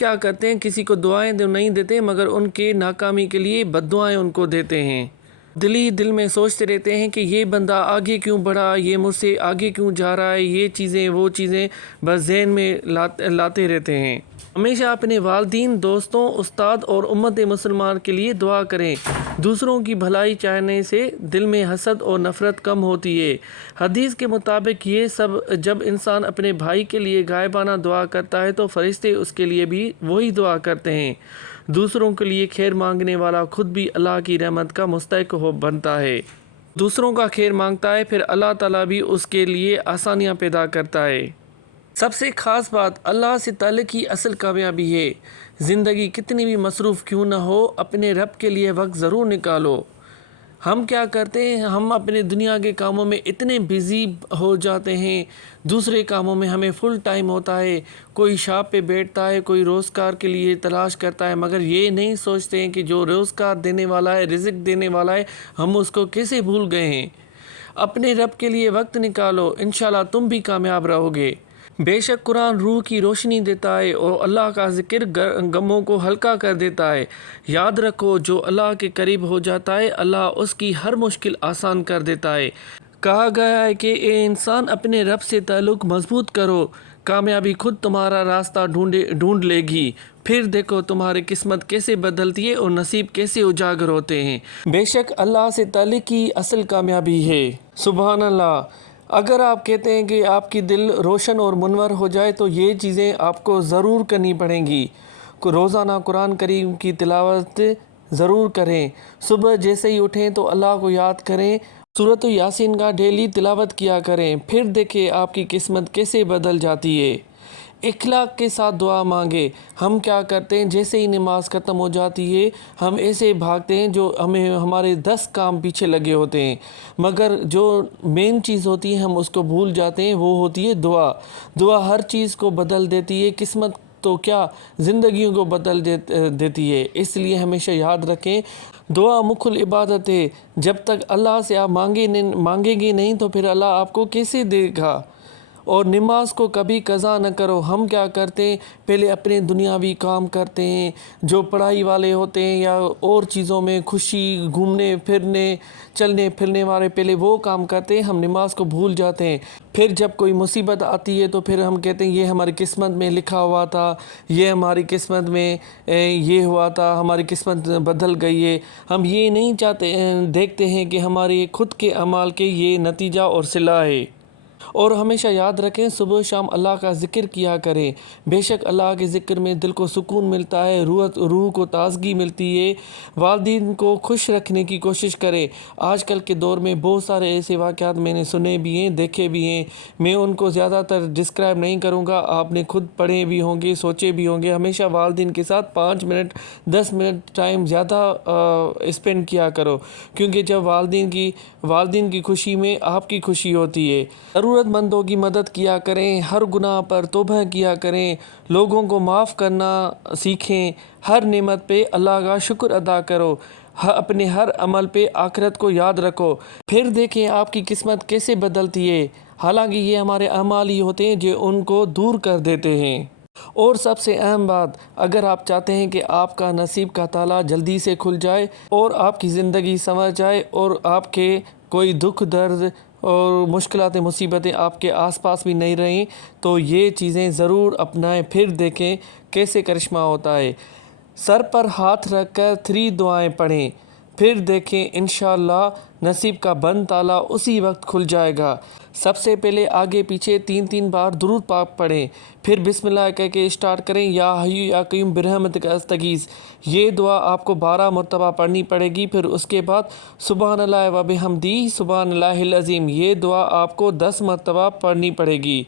کیا کرتے ہیں، کسی کو دعائیں نہیں دیتے مگر ان کے ناکامی کے لیے بد دعائیں ان کو دیتے ہیں۔ دل ہی دل میں سوچتے رہتے ہیں کہ یہ بندہ آگے کیوں بڑھا، یہ مجھ سے آگے کیوں جا رہا ہے، یہ چیزیں وہ چیزیں بس ذہن میں لاتے رہتے ہیں۔ ہمیشہ اپنے والدین، دوستوں، استاد اور امت مسلمان کے لیے دعا کریں۔ دوسروں کی بھلائی چاہنے سے دل میں حسد اور نفرت کم ہوتی ہے۔ حدیث کے مطابق یہ سب جب انسان اپنے بھائی کے لیے غائبانہ دعا کرتا ہے تو فرشتے اس کے لیے بھی وہی دعا کرتے ہیں۔ دوسروں کے لیے خیر مانگنے والا خود بھی اللہ کی رحمت کا مستحق بنتا ہے۔ دوسروں کا خیر مانگتا ہے، پھر اللہ تعالیٰ بھی اس کے لیے آسانیاں پیدا کرتا ہے۔ سب سے خاص بات اللہ سے تعلق کی اصل کامیابی ہے۔ زندگی کتنی بھی مصروف کیوں نہ ہو، اپنے رب کے لیے وقت ضرور نکالو۔ ہم کیا کرتے ہیں، ہم اپنے دنیا کے کاموں میں اتنے بزی ہو جاتے ہیں، دوسرے کاموں میں ہمیں فل ٹائم ہوتا ہے، کوئی شاپ پہ بیٹھتا ہے، کوئی روزگار کے لیے تلاش کرتا ہے، مگر یہ نہیں سوچتے ہیں کہ جو روزگار دینے والا ہے، رزق دینے والا ہے، ہم اس کو کیسے بھول گئے ہیں۔ اپنے رب کے لیے وقت نکالو، انشاءاللہ تم بھی کامیاب رہو گے۔ بے شک قرآن روح کی روشنی دیتا ہے اور اللہ کا ذکر غموں کو ہلکا کر دیتا ہے۔ یاد رکھو، جو اللہ کے قریب ہو جاتا ہے، اللہ اس کی ہر مشکل آسان کر دیتا ہے۔ کہا گیا ہے کہ اے انسان، اپنے رب سے تعلق مضبوط کرو، کامیابی خود تمہارا راستہ ڈھونڈ لے گی۔ پھر دیکھو تمہاری قسمت کیسے بدلتی ہے اور نصیب کیسے اجاگر ہوتے ہیں۔ بے شک اللہ سے تعلق ہی اصل کامیابی ہے۔ سبحان اللہ۔ اگر آپ کہتے ہیں کہ آپ کی دل روشن اور منور ہو جائے تو یہ چیزیں آپ کو ضرور کرنی پڑیں گی۔ روزانہ قرآن کریم کی تلاوت ضرور کریں۔ صبح جیسے ہی اٹھیں تو اللہ کو یاد کریں، سورۃ یاسین کا ڈیلی تلاوت کیا کریں، پھر دیکھیں آپ کی قسمت کیسے بدل جاتی ہے۔ اخلاق کے ساتھ دعا مانگے۔ ہم کیا کرتے ہیں، جیسے ہی نماز ختم ہو جاتی ہے ہم ایسے بھاگتے ہیں جو ہمارے 10 کام پیچھے لگے ہوتے ہیں، مگر جو مین چیز ہوتی ہے ہم اس کو بھول جاتے ہیں، وہ ہوتی ہے دعا۔ دعا ہر چیز کو بدل دیتی ہے، قسمت تو کیا زندگیوں کو بدل دیتی ہے۔ اس لیے ہمیشہ یاد رکھیں، دعا مکھل عبادت ہے۔ جب تک اللہ سے آپ مانگیں گے نہیں تو پھر اللہ آپ کو کیسے دے گا۔ اور نماز کو کبھی قضا نہ کرو۔ ہم کیا کرتے ہیں، پہلے اپنے دنیاوی کام کرتے ہیں، جو پڑھائی والے ہوتے ہیں یا اور چیزوں میں خوشی، گھومنے پھرنے، چلنے پھرنے والے پہلے وہ کام کرتے ہیں، ہم نماز کو بھول جاتے ہیں۔ پھر جب کوئی مصیبت آتی ہے تو پھر ہم کہتے ہیں یہ ہماری قسمت میں لکھا ہوا تھا، یہ ہماری قسمت میں یہ ہوا تھا، ہماری قسمت بدل گئی ہے۔ ہم یہ نہیں دیکھتے ہیں کہ ہمارے خود کے اعمال کے یہ نتیجہ اور صلہ ہے۔ اور ہمیشہ یاد رکھیں، صبح شام اللہ کا ذکر کیا کریں۔ بے شک اللہ کے ذکر میں دل کو سکون ملتا ہے، روح کو تازگی ملتی ہے۔ والدین کو خوش رکھنے کی کوشش کریں۔ آج کل کے دور میں بہت سارے ایسے واقعات میں نے سنے بھی ہیں، دیکھے بھی ہیں، میں ان کو زیادہ تر ڈسکرائب نہیں کروں گا، آپ نے خود پڑھے بھی ہوں گے، سوچے بھی ہوں گے۔ ہمیشہ والدین کے ساتھ 5 منٹ 10 منٹ ٹائم زیادہ اسپینڈ کیا کرو، کیونکہ جب والدین کی خوشی میں آپ کی خوشی ہوتی ہے۔ ضرورت مندوں کی مدد کیا کریں، ہر گناہ پر توبہ کیا کریں، لوگوں کو معاف کرنا سیکھیں، ہر نعمت پہ اللہ کا شکر ادا کرو، اپنے ہر عمل پہ آخرت کو یاد رکھو، پھر دیکھیں آپ کی قسمت کیسے بدلتی ہے۔ حالانکہ یہ ہمارے اعمال ہی ہوتے ہیں جو ان کو دور کر دیتے ہیں۔ اور سب سے اہم بات، اگر آپ چاہتے ہیں کہ آپ کا نصیب کا تالا جلدی سے کھل جائے اور آپ کی زندگی سنور جائے اور آپ کے کوئی دکھ درد اور مشکلات مصیبتیں آپ کے آس پاس بھی نہیں رہیں، تو یہ چیزیں ضرور اپنائیں، پھر دیکھیں کیسے کرشمہ ہوتا ہے۔ سر پر ہاتھ رکھ کر 3 دعائیں پڑھیں، پھر دیکھیں انشاءاللہ نصیب کا بند تالا اسی وقت کھل جائے گا۔ سب سے پہلے آگے پیچھے 3 بار درود پاک پڑھیں، پھر بسم اللہ کہہ کے اسٹارٹ کریں، یا حی یا قیوم برحمتک استغیث۔ یہ دعا آپ کو 12 مرتبہ پڑھنی پڑے گی۔ پھر اس کے بعد سبحان اللہ و بحمدہ سبحان اللہ العظیم، یہ دعا آپ کو 10 مرتبہ پڑھنی پڑے گی۔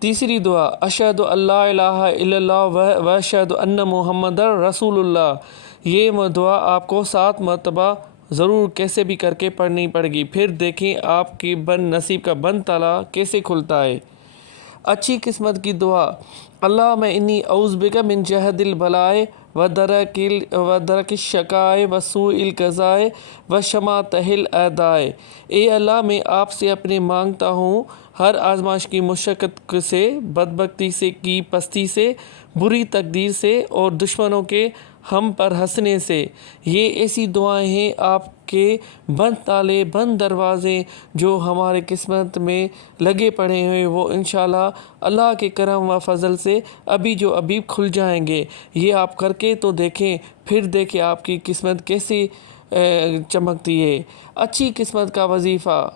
تیسری دعا اشہد ان لا الہ الا اللہ و اشہد ان محمد رسول اللہ، یہ دعا آپ کو 7 مرتبہ ضرور کیسے بھی کر کے پڑھنی پڑے گی۔ پھر دیکھیں آپ کی نصیب کا بند تالا کیسے کھلتا ہے۔ اچھی قسمت کی دعا، اللہم انی اعوذ بک من جہد البلاء ودرک الشقائے وسوء القضائے وشماتہ الاعدائے۔ اے اللہ میں آپ سے اپنے مانگتا ہوں ہر آزمائش کی مشقت سے، بدبختی سے کی پستی سے، بری تقدیر سے اور دشمنوں کے ہم پر ہنسنے سے۔ یہ ایسی دعائیں ہیں آپ کے بند تالے، بند دروازے جو ہمارے قسمت میں لگے پڑے ہیں، وہ انشاءاللہ اللہ کے کرم و فضل سے ابھی جو ابھی کھل جائیں گے۔ یہ آپ کر کے تو دیکھیں، پھر دیکھیں آپ کی قسمت کیسی چمکتی ہے۔ اچھی قسمت کا وظیفہ: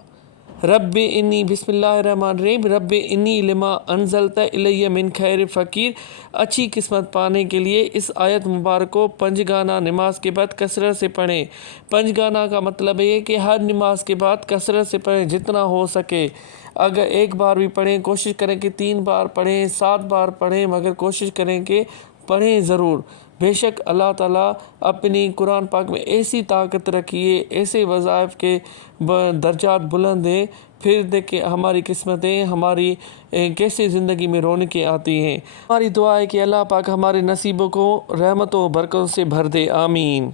رب انی، بسم اللہ الرحمن الرحیم، رب انی لما انزلت الی من خیر فقیر۔ اچھی قسمت پانے کے لیے اس آیت مبارک کو پنجگانہ نماز کے بعد کثرت سے پڑھیں۔ پنجگانہ کا مطلب ہے کہ ہر نماز کے بعد کثرت سے پڑھیں، جتنا ہو سکے۔ اگر ایک بار بھی پڑھیں، کوشش کریں کہ 3 بار پڑھیں، 7 بار پڑھیں، مگر کوشش کریں کہ پڑھیں ضرور۔ بے شک اللہ تعالیٰ اپنی قرآن پاک میں ایسی طاقت رکھی ہے، ایسے وظائف کے درجات بلند ہیں، پھر دیکھیں ہماری قسمتیں، ہماری کیسے زندگی میں رونقیں آتی ہیں۔ ہماری دعا ہے کہ اللہ پاک ہمارے نصیبوں کو رحمتوں و برکتوں سے بھر دے، آمین۔